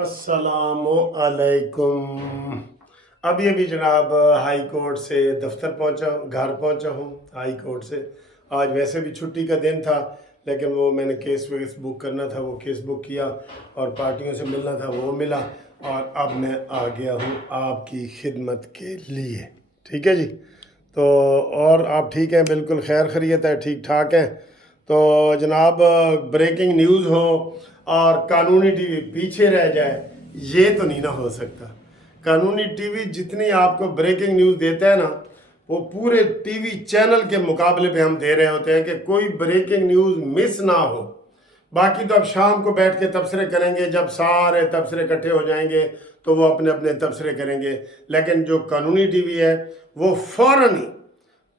अस्सलामुअलैकुम। अभी जनाब हाई कोर्ट से दफ्तर पहुंचा, घर पहुंचा हूं हाई कोर्ट से। आज वैसे भी छुट्टी का दिन था, लेकिन वो मैंने केस वेस बुक करना था, वो केस बुक किया और पार्टियों से मिलना था, वो मिला। और अब मैं आ गया हूं आपकी खिदमत के लिए। ठीक है जी। तो और आप ठीक हैं? बिल्कुल खैर खैरियत है, ठीक ठाक हैं। तो जनाब, ब्रेकिंग न्यूज़ हो और कानूनी टीवी पीछे रह जाए, ये तो नहीं ना हो सकता। कानूनी टीवी जितनी आपको ब्रेकिंग न्यूज़ देता है ना, वो पूरे टीवी चैनल के मुकाबले पे हम दे रहे होते हैं कि कोई ब्रेकिंग न्यूज़ मिस ना हो। बाकी तो अब शाम को बैठ के तबसरे करेंगे, जब सारे तबसरे इकट्ठे हो जाएंगे तो वो अपने अपने तबसरे करेंगे। लेकिन जो कानूनी टीवी है वो फ़ौरन ही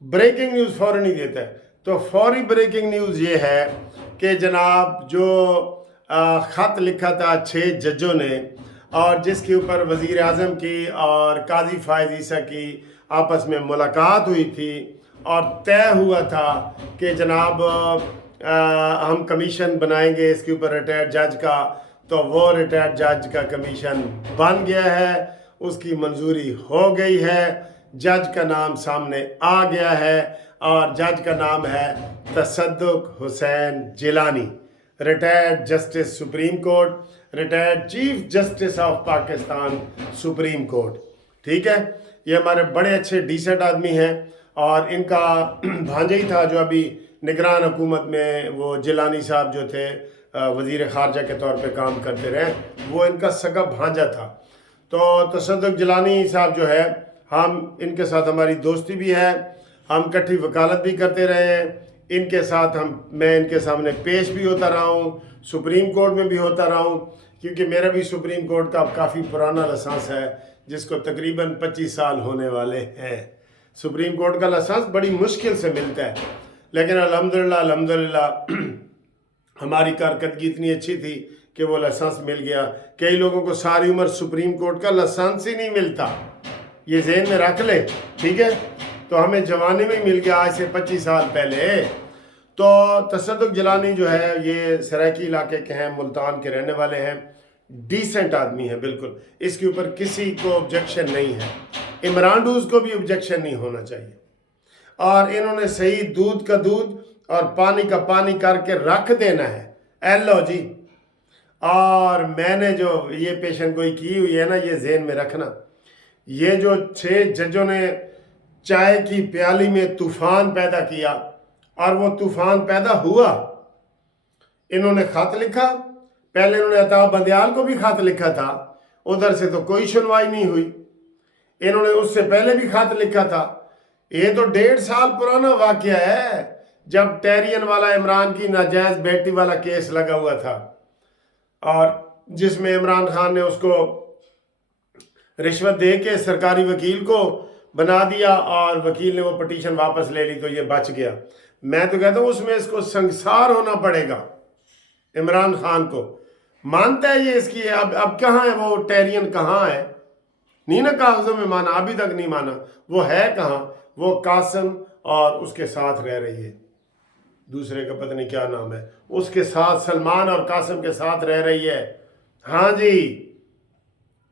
ब्रेकिंग न्यूज़ फ़ौरन ही देता है। तो फौरी ब्रेकिंग न्यूज़ ये है कि जनाब जो ख़त लिखा था 6 जजों ने, और जिसके ऊपर वज़ीर आज़म की और काजी फ़ायज़ ईसा की आपस में मुलाकात हुई थी और तय हुआ था कि जनाब हम कमीशन बनाएंगे इसके ऊपर रिटायर्ड जज का। तो वो रिटायर्ड जज का कमीशन बन गया है, उसकी मंजूरी हो गई है, जज का नाम सामने आ गया है और जज का नाम है तसद्दुक Hussain Jilani, retired justice supreme court, retired chief justice of Pakistan supreme court. ठीक है, ये हमारे बड़े अच्छे डिसेंट आदमी हैं। और इनका भांजा ही था जो अभी निगरान हुकूमत में वो जिलानी साहब जो थे वज़ीर ख़ारजा के तौर पे काम करते रहे, वो इनका सगा भांजा था। तो तसद्दुक जिलानी साहब जो है, हम इनके साथ हमारी दोस्ती भी है, हम इकट्ठी वकालत भी करते रहे हैं इनके साथ। मैं इनके सामने पेश भी होता रहा हूँ, सुप्रीम कोर्ट में भी होता रहा हूँ, क्योंकि मेरा भी सुप्रीम कोर्ट का काफ़ी पुराना लाइसेंस है जिसको तकरीबन 25 साल होने वाले हैं। सुप्रीम कोर्ट का लाइसेंस बड़ी मुश्किल से मिलता है, लेकिन अल्हम्दुलिल्लाह हमारी कारकर्दगी इतनी अच्छी थी कि वो लाइसेंस मिल गया। कई लोगों को सारी उम्र सुप्रीम कोर्ट का लाइसेंस ही नहीं मिलता, ये ज़हन में रख ले। ठीक है, तो हमें जवानी में मिल गया आज से 25 साल पहले। तो तसद्दुक जिलानी जो है ये सराइकी इलाके के हैं, मुल्तान के रहने वाले हैं, डिसेंट आदमी हैं बिल्कुल, इसके ऊपर किसी को ऑब्जेक्शन नहीं है। इमरान डूज को भी ऑब्जेक्शन नहीं होना चाहिए। और इन्होंने सही दूध का दूध और पानी का पानी करके रख देना है। एलो जी। और मैंने जो ये पेशन गोई की हुई है ना, ये ज़हन में रखना, ये जो 6 जजों ने चाय की प्याली में तूफान पैदा किया और वो तूफान पैदा हुआ। इन्होंने खत लिखा, पहले इन्होंने अता बंदयाल को भी खत लिखा था, उधर से तो कोई सुनवाई नहीं हुई। इन्होंने उससे पहले भी खत लिखा था। ये तो 1.5 साल पुराना वाकया है, जब टेरियन वाला इमरान की नाजायज बेटी वाला केस लगा हुआ था और जिसमें इमरान खान ने उसको रिश्वत दे के सरकारी वकील को बना दिया और वकील ने वो पटिशन वापस ले ली तो ये बच गया। मैं तो कहता हूँ उसमें इसको संसार होना पड़ेगा। इमरान खान को मानता है ये इसकी, अब कहाँ है वो टेरियन, कहाँ है? नहीं ना कागजों में माना, अभी तक नहीं माना। वो है कहाँ? वो कासिम और उसके साथ रह रही है, दूसरे का पता नहीं क्या नाम है, उसके साथ, सलमान और कासिम के साथ रह रही है। हाँ जी,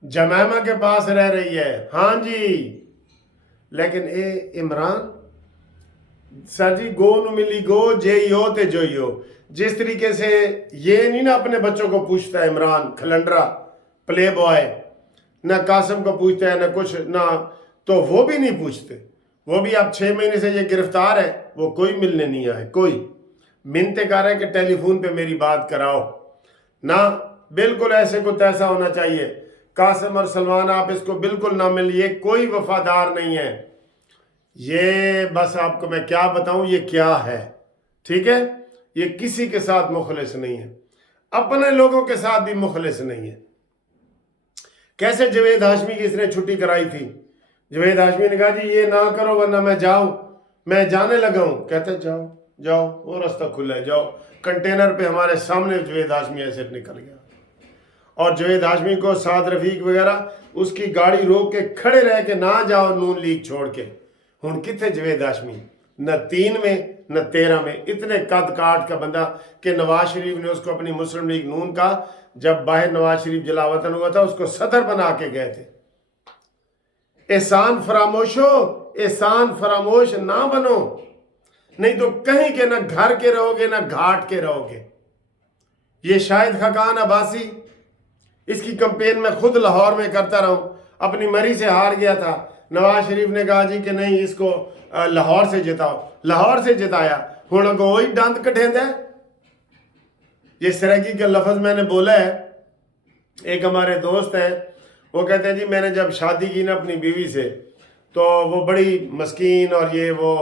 जमैमा के पास रह रही है। हाँ जी, लेकिन ए इमरान सर जी गो नु मिली गो जेईओ ते जोईओ, जिस तरीके से ये नहीं ना अपने बच्चों को पूछता है इमरान खलंडरा प्ले बॉय, ना कासिम को पूछता है ना कुछ, ना तो वो भी नहीं पूछते। वो भी अब 6 महीने से ये गिरफ्तार है, वो कोई मिलने नहीं आए, कोई मिन्नतें कर रहे हैं कि टेलीफोन पे मेरी बात कराओ ना। बिल्कुल ऐसे को तैसा होना चाहिए। कासिम और सलमान आप इसको बिल्कुल ना मिलिए, कोई वफादार नहीं है ये। बस आपको मैं क्या बताऊं ये क्या है। ठीक है, ये किसी के साथ मुखलिस नहीं है, अपने लोगों के साथ भी मुखलिस नहीं है। कैसे जवेद हाशमी की इसने छुट्टी कराई थी, जवेद हाशमी ने कहा जी ये ना करो वरना मैं जाऊं, मैं जाने लगा हूं। कहते जाओ जाओ, वो रास्ता खुला है, जाओ। कंटेनर पे हमारे सामने जवेद हाशमी ऐसे निकल गया और जवेद हाशमी को साद रफीक वगैरह उसकी गाड़ी रोक के खड़े रह के ना जाओ नून लीग छोड़ के। हुण किथे जवेद हाशमी, न 3 में نہ 13 میں، اتنے قد کاٹ کا بندہ کہ نواز شریف نے اس کو اپنی مسلم لیگ نون کا، جب باہر نواز شریف جلاوطن ہوا تھا، اس کو صدر بنا کے گئے تھے۔ احسان فراموش ہو، احسان فراموش نہ بنو، نہیں تو کہیں کے نہ گھر کے رہو گے نہ گھاٹ کے رہو گے۔ یہ شاہد خاقان عباسی، اس کی کمپین میں خود لاہور میں کرتا رہا ہوں، اپنی مری سے ہار گیا تھا، نواز شریف نے کہا جی کہ نہیں اس کو لاہور سے جتاؤ، لاہور سے جتایا، ہوں کو وہی ڈانت کٹھیں دے۔ یہ سرکی کا لفظ میں نے بولا ہے، ایک ہمارے دوست ہیں، وہ کہتے ہیں جی میں نے جب شادی کی نا اپنی بیوی سے، تو وہ بڑی مسکین، اور یہ وہ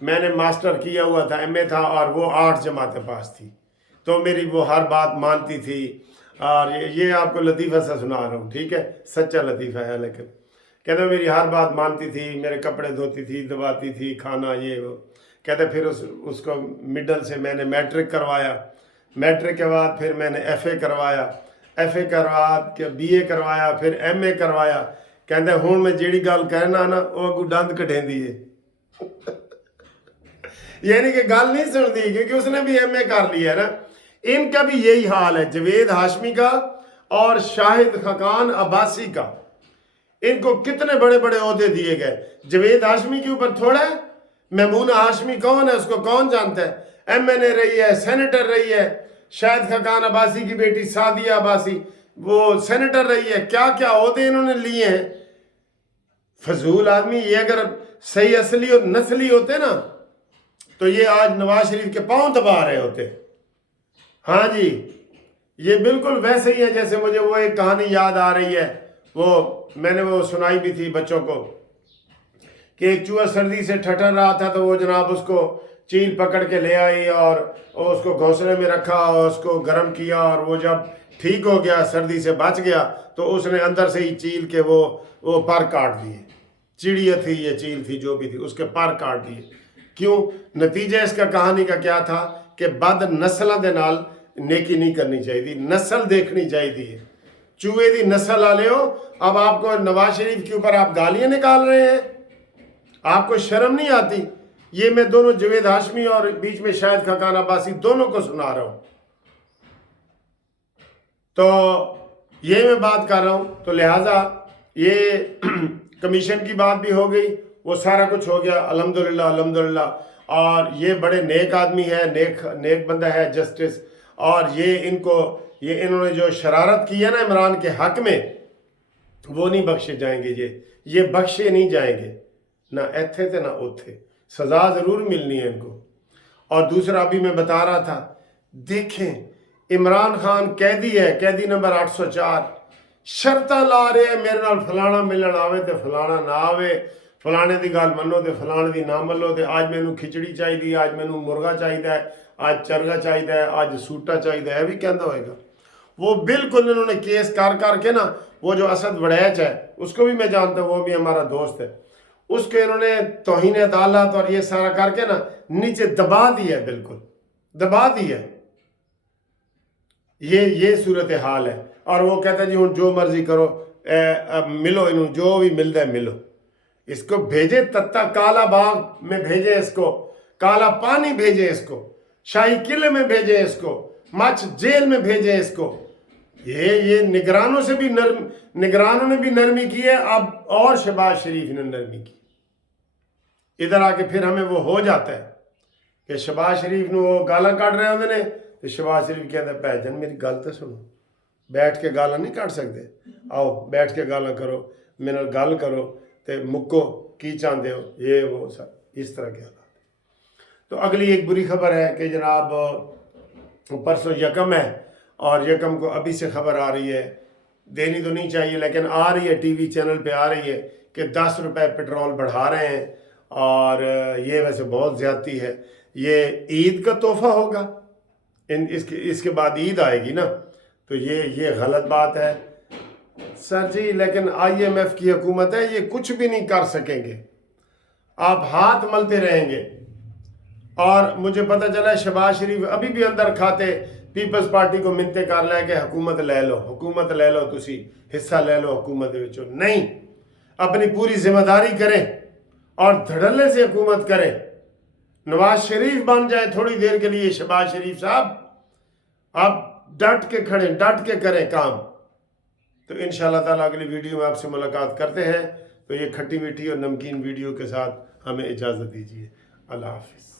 میں نے ماسٹر کیا ہوا تھا، ایم اے تھا، اور وہ 8 جماعتیں پاس تھی، تو میری وہ ہر بات مانتی تھی۔ اور یہ آپ کو لطیفہ سے سنا رہا ہوں، ٹھیک ہے، سچا لطیفہ ہے، لیکن کہتے میری ہر بات مانتی تھی، میرے کپڑے دھوتی تھی، دباتی تھی، کھانا یہ وہ۔ کہتے پھر اس کو مڈل سے میں نے میٹرک کروایا، میٹرک کے بعد پھر میں نے ایف اے کروایا، ایف اے کروا کے بی اے کروایا، پھر ایم اے کروایا۔ کہتے ہوں میں جیڑی گل کہنا نا وہ اگو ڈند کٹیں دی ہے یعنی کہ گل نہیں سن دی، کیونکہ اس نے بھی ایم اے کر لیا ہے نا۔ ان کا بھی یہی حال ہے، جوید ہاشمی کا اور شاہد خاقان عباسی کا۔ ان کو کتنے بڑے بڑے عہدے دیے گئے، جوید ہاشمی کے اوپر تھوڑا ہے۔ میمونہ ہاشمی کون ہے، اس کو کون جانتا ہے؟ ایم این اے رہی ہے، سینیٹر رہی ہے۔ شاہد خاقان عباسی کی بیٹی سعدیہ عباسی وہ سینیٹر رہی ہے۔ کیا کیا عہدے انہوں نے لیے ہیں۔ فضول آدمی، یہ اگر صحیح اصلی اور نسلی ہوتے نا تو یہ آج نواز شریف کے پاؤں دبا رہے ہوتے۔ ہاں جی، یہ بالکل ویسے ہی ہے جیسے مجھے وہ ایک کہانی یاد آ رہی ہے، وہ میں نے وہ سنائی بھی تھی بچوں کو، کہ ایک چوہا سردی سے ٹھٹر رہا تھا، تو وہ جناب اس کو چیل پکڑ کے لے آئی اور اس کو گھونسلے میں رکھا اور اس کو گرم کیا، اور وہ جب ٹھیک ہو گیا، سردی سے بچ گیا، تو اس نے اندر سے ہی چیل کے وہ پر کاٹ دیے۔ چڑیا تھی یا چیل تھی جو بھی تھی، اس کے پر کاٹ دیے۔ کیوں؟ نتیجہ اس کا کہانی کا کیا تھا کہ بد نسلوں دے نال نیکی نہیں کرنی چاہیے، نسل دیکھنی چاہیے۔ چوہے دی نسل والے ہو، اب آپ کو نواز شریف کے اوپر آپ گالیاں نکال رہے ہیں، آپ کو شرم نہیں آتی؟ یہ میں دونوں جوید ہاشمی اور بیچ میں شاہد خاقان عباسی دونوں کو سنا رہا ہوں، تو یہ میں بات کر رہا ہوں۔ تو لہٰذا یہ کمیشن کی بات بھی ہو گئی، وہ سارا کچھ ہو گیا، الحمدللہ الحمدللہ۔ اور یہ بڑے نیک آدمی ہے، نیک بندہ ہے، جسٹس۔ اور یہ انہوں نے جو شرارت کی ہے نا عمران کے حق میں، وہ نہیں بخشے جائیں گے، یہ بخشے نہیں جائیں گے، نہ ایتھے تھے نہ اوتھے، سزا ضرور ملنی ہے ان کو۔ اور دوسرا ابھی میں بتا رہا تھا، دیکھیں عمران خان قیدی ہے، قیدی نمبر 804، شرطاں لا رہے ہیں میرے نال فلانا ملن آوے تے فلانا نہ آوے، فلانے دی گل منو تے فلانے دی نہ منو، تے آج مینوں کھچڑی چاہیے، آج مینوں مرغا چاہیے، آج چرگا چاہیے، آج سوٹا چاہیے، ہے بھی کہندا ہوئے گا۔ وہ بالکل انہوں نے کیس کر کے نا، وہ جو اسد وڑیچ ہے اس کو بھی میں جانتا ہوں، وہ بھی ہمارا دوست ہے، اس کے انہوں نے توہین عدالت اور یہ سارا کر کے نا نیچے دبا دیا ہے، بالکل دبا دیا ہے۔ یہ صورتحال ہے۔ اور وہ کہتا ہے جی ہوں جو مرضی کرو، ملو انہوں جو بھی ملتا ہے ملو، اس کو بھیجے تتا کالا باغ میں بھیجے، اس کو کالا پانی بھیجے، اس کو شاہی قلعے میں بھیجے، اس کو مچ جیل میں بھیجے، اس کو یہ نگرانوں سے بھی نگرانوں نے بھی نرمی کی ہے، اب اور شہباز شریف نے نرمی کی۔ ادھر آ کے پھر ہمیں وہ ہو جاتا ہے کہ شہباز شریف نے وہ گالاں کٹ رہے ہوتے ہیں، تو شہباز شریف کہتا ہے پہ جان میری گل تو سنو، بیٹھ کے گالاں نہیں کٹ سکتے، آؤ بیٹھ کے گالاں کرو، میرے گل کرو تے مکو کی چاہتے ہو، یہ وہ سب اس طرح کے حالات۔ تو اگلی ایک بری خبر ہے کہ جناب پرسوں یکم ہے، اور یکم کو ابھی سے خبر آ رہی ہے، دینی تو نہیں چاہیے لیکن آ رہی ہے، ٹی وی چینل پہ آ رہی ہے کہ 10 روپے پٹرول بڑھا رہے ہیں، اور یہ ویسے بہت زیادتی ہے۔ یہ عید کا تحفہ ہوگا، اس کے بعد عید آئے گی نا، تو یہ غلط بات ہے سر جی۔ لیکن آئی ایم ایف کی حکومت ہے، یہ کچھ بھی نہیں کر سکیں گے، آپ ہاتھ ملتے رہیں گے۔ اور مجھے پتہ چلا ہے شہباز شریف ابھی بھی اندر کھاتے پیپلز پارٹی کو منتے کر لے کہ حکومت لے لو، تسی حصہ لے لو حکومت وچوں۔ نہیں، اپنی پوری ذمہ داری کریں اور دھڑلے سے حکومت کریں، नवाज शरीफ बन जाए थोड़ी देर के लिए शहबाज शरीफ साहब, आप डट के खड़े, डट के करें काम। तो इंशाअल्लाह ताला अगली वीडियो में आपसे मुलाकात करते हैं। तो ये खट्टी मीठी और नमकीन वीडियो के साथ हमें इजाज़त दीजिए। अल्लाह हाफिज़।